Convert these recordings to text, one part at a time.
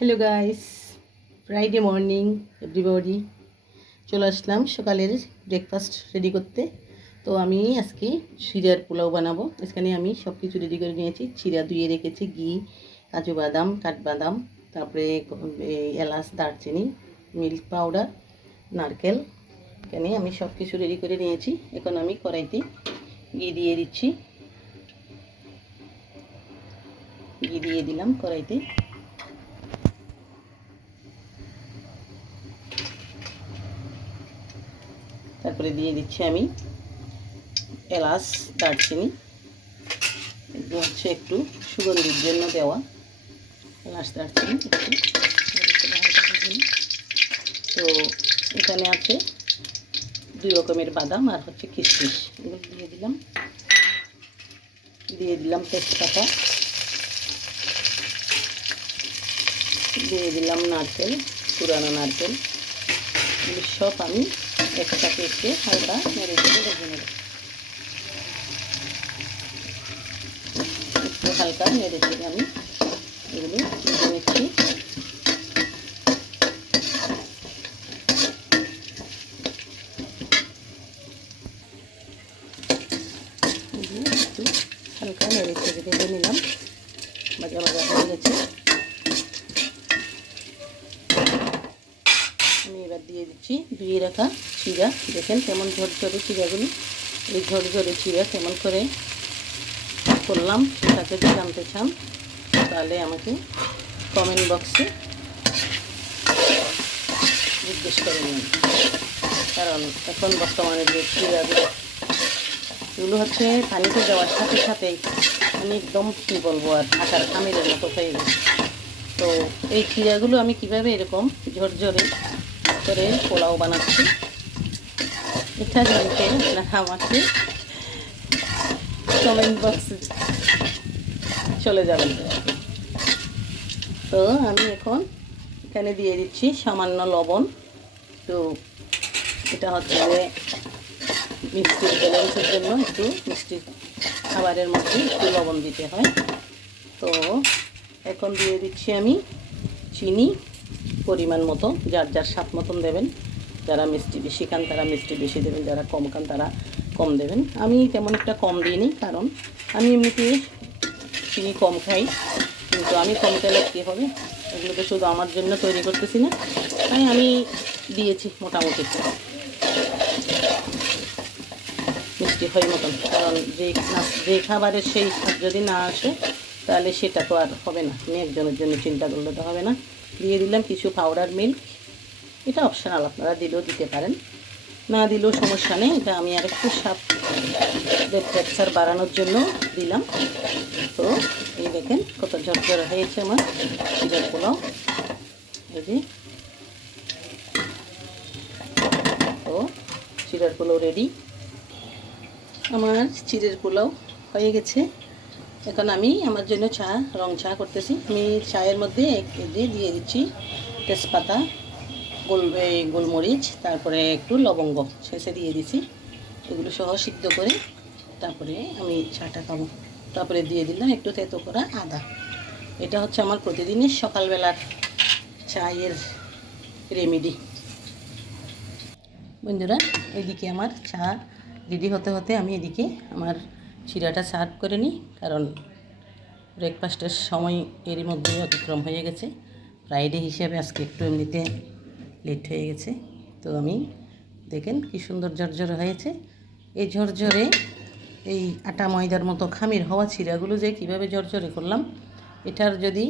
Hello guys, Friday morning everybody. চলে আসলাম সকালের breakfast ready করতে। তো আমি আজকে চিড়ার পোলাও বানাবো। এখানে আমি সব কিছু রেডি করে নিয়েছি। চিড়া ধুয়ে রেখেছি, ঘি, কাজু বাদাম, কাঠবাদাম, তারপরে এলাচ, দারচিনি, মিল্ক পাউডার, নারকেল। এখানে আমি সব কিছু রেডি করে নিয়েছি। এখন আমি কড়াইতে ঘি দিয়ে দিচ্ছি। ঘি দিয়ে দিলাম কড়াইতে। তারপরে দিয়ে দিচ্ছি আমি এলাচ, দারচিনি। এগুলো হচ্ছে একটু সুগন্ধির জন্য দেওয়া। এলাচ, দারচিনি তো এখানে আছে 2 রকমের বাদাম আর হচ্ছে কিশমিশ। এগুলো দিয়ে দিলাম তেজপাতা, দিয়ে দিলাম নারকেল, পুরানো নারকেল। এগুলো সব আমি একসাথে একটু হালকা নেড়ে চেড়ে রেখে নেব। একটু হালকা নেড়ে চেড়ে আমি এগুলো ভেজে নিচ্ছি। একটু হালকা নেড়ে চেড়ে ভেজে নিলাম। ভাজা ভাজা হয়ে গেছে। আমি এবার দিয়ে দিচ্ছি ধুয়ে রাখা চিড়া। দেখেন কেমন ঝরঝরে চিড়াগুলো। এই ঝরঝরে চিড়া কেমন করে করলাম সেটা যদি জানতে চান তাহলে আমাকে কমেন্ট বক্সে জিজ্ঞেস করে নিন। কারণ এখন বর্তমানে যে চিড়াগুলো এগুলো হচ্ছে পানিতে দেওয়ার সাথে সাথেই মানে একদম কী বলবো আর আটার খামিরের মতো হয়ে গেছে। তো এই চিড়াগুলো আমি কিভাবে এরকম ঝরঝরে করে পোলাও বানাচ্ছি এটা জানতে আপনারা আমাকে কমেন্ট বক্সে চলে যাবেন। তো আমি এখন এখানে দিয়ে দিচ্ছি সামান্য লবণ। তো এটা হচ্ছে মিষ্টির ব্যালেন্সের জন্য একটু মিষ্টি খাবারের মধ্যে একটু লবণ দিতে হয়। তো এখন দিয়ে দিচ্ছি আমি চিনি পরিমাণ মতো, যার যার স্বাদ মতন দেবেন। যারা মিষ্টি বেশি খান তারা মিষ্টি বেশি দেবেন, যারা কম খান তারা কম দেবেন। আমি তেমন একটা কম দিইনি, কারণ আমি এমনিতে চিনি কম খাই। কিন্তু আমি কম খেলে কী হবে, এগুলো তো শুধু আমার জন্য তৈরি করতেছি না, তাই আমি দিয়েছি মোটামুটি মিষ্টি হয় মতন। কারণ যে খাবারের সেই স্বাদ যদি না আসে তাহলে সেটা তো আর হবে না। আমি একজনের জন্য চিন্তা করলে তো হবে না। দিয়ে দিলাম কিছু পাউডার মিল্ক। এটা অপশনাল, আপনারা দিলেও দিতে পারেন, না দিলেও সমস্যা নেই। এটা আমি আর একটু স্বাদ টেক্সচার বাড়ানোর জন্য দিলাম। তো এই দেখেন কত ঝরঝরে হয়েছে আমার চিড়ের পোলাও। এই যে তো চিড়ের পোলাও রেডি। আমার চিড়ের পোলাও হয়ে গেছে। এখন আমি আমার জন্য রং চা করতেছি। আমি চায়ের মধ্যে দিয়ে দিচ্ছি তেজপাতা, গোলমরিচ, তারপরে একটু লবঙ্গ শেষে দিয়ে দিচ্ছি। এগুলো সহ সিদ্ধ করে তারপরে আমি চাটা খাবো। তারপরে দিয়ে দিলাম একটু তেতো করা আদা। এটা হচ্ছে আমার প্রতিদিনের সকালবেলার চায়ের রেমেডি। বন্ধুরা, এদিকে আমার চা রেডি হতে হতে আমি এদিকে আমার চিড়াটা সার্ভ করে নিই, কারণ ব্রেকফাস্টের সময় এরই মধ্যে অতিক্রম হয়ে গেছে। ফ্রাইডে হিসেবে আজকে একটু এমনিতে লেট হয়ে গেছে। তো আমি দেখেন কি সুন্দর ঝরঝরে হয়েছে। এই ঝরঝরে এই আটা ময়দার মতো খামির হওয়া চিড়াগুলো যে কীভাবে ঝরঝরে করলাম, এটার যদি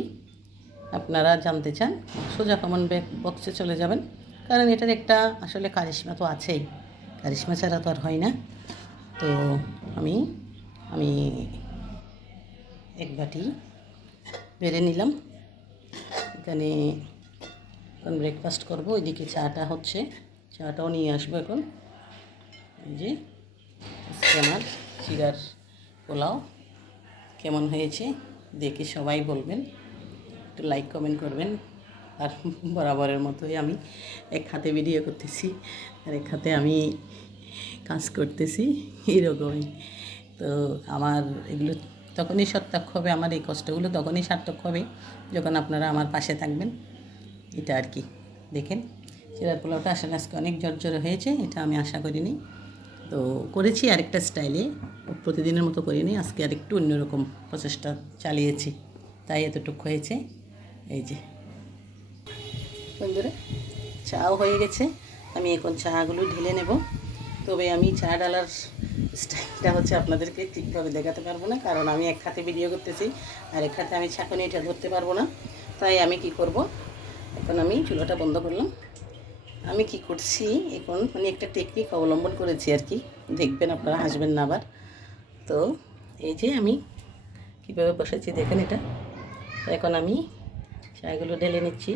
আপনারা জানতে চান সোজা কমেন্ট বক্সে চলে যাবেন। কারণ এটার একটা আসলে কারিশমা তো আছেই, কারিশমা ছাড়া তো আর হয় না। তো আমি এক বাটি বেড়ে নিলাম। এখানে এখন ব্রেকফাস্ট করবো। ওইদিকে চাটা হচ্ছে, চাটাও নিয়ে আসবো এখন। এই যে আজকে আমার চিড়ার পোলাও কেমন হয়েছে দেখে সবাই বলবেন, একটু লাইক কমেন্ট করবেন। আর বরাবরের মতোই আমি এক হাতে ভিডিও করতেছি আর এক হাতে আমি কাজ করতেছি, এরকমই। তো আমার এগুলো তখনই সার্থক হবে আমার এই কষ্টগুলো, তখনই সার্থক হবে যখন আপনারা আমার পাশে থাকবেন। এটা আর কি। দেখেন চিড়ার পোলাওটা আসলে আজকে অনেক ঝরঝরে হয়েছে, এটা আমি আশা করিনি। তো করেছি আরেকটা স্টাইলে, প্রতিদিনের মতো করিনি, আজকে আরেকটু অন্যরকম প্রচেষ্টা চালিয়েছি, তাই এতটুকু হয়েছে। এই যে বন্ধুরা, চাও হয়ে গেছে, আমি এখন চাগুলো ঢেলে নেব। তবে আমি চা ডালার স্টাইলটা হচ্ছে আপনাদেরকে ঠিকভাবে দেখাতে পারবো না, কারণ আমি এক হাতে ভিডিও করতেছি আর এক হাতে আমি ছাঁকনি এটা ধরতে পারবো না। তাই আমি কি করব, এখন আমি চুলাটা বন্ধ করলাম। আমি কি করছি এখন, মানে একটা টেকনিক অবলম্বন করেছি আর কি, দেখবেন আপনারা হাসবেন না আবার। তো এই যে আমি কীভাবে বসেছি দেখেন এটা। তো এখন আমি চাগুলো ঢেলে নিচ্ছি।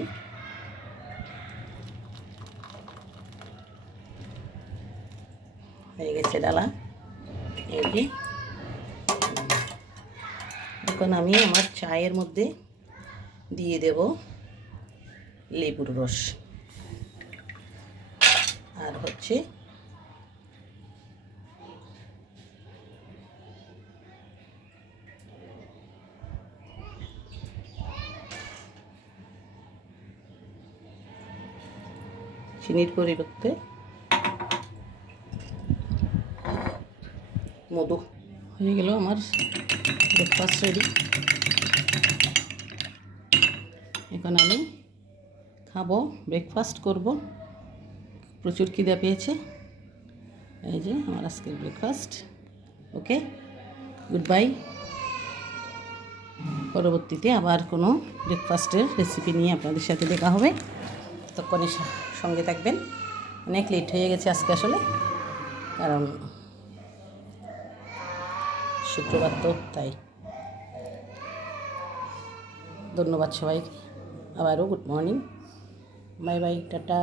হয়ে গেছে ডালা। এই যে এখন আমি আমার চায়ের মধ্যে দিয়ে দেব লেবুর রস, আর হচ্ছে চিনির পরিবর্তে মধু। হয়ে গেল আমার ব্রেকফাস্ট রেডি। এখন আমি খাবো, ব্রেকফাস্ট করব, প্রচুর খিদে পেয়েছে। এই যে আমার আজকের ব্রেকফাস্ট। ওকে, গুড বাই। পরবর্তীতে আবার কোনো ব্রেকফাস্টের রেসিপি নিয়ে আপনাদের সাথে দেখা হবে, ততক্ষণে সঙ্গে থাকবেন। অনেক লেট হয়ে গেছে আজকে আসলে, কারণ শুক্রবার তো, তাই। ধন্যবাদ সবাইকে, আবারও good morning, bye bye, tata.